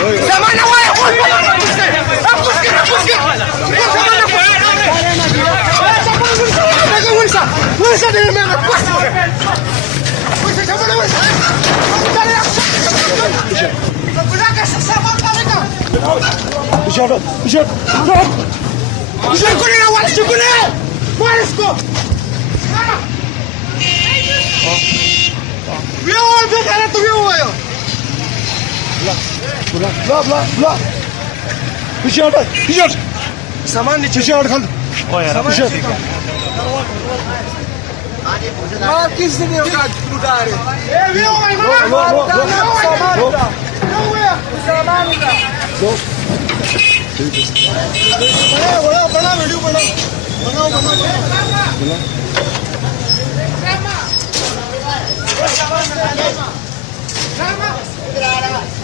Zamana waya ko. सामान नीचे खाल किस दिन उठा बड़ा बड़ा वीडियो बनाओ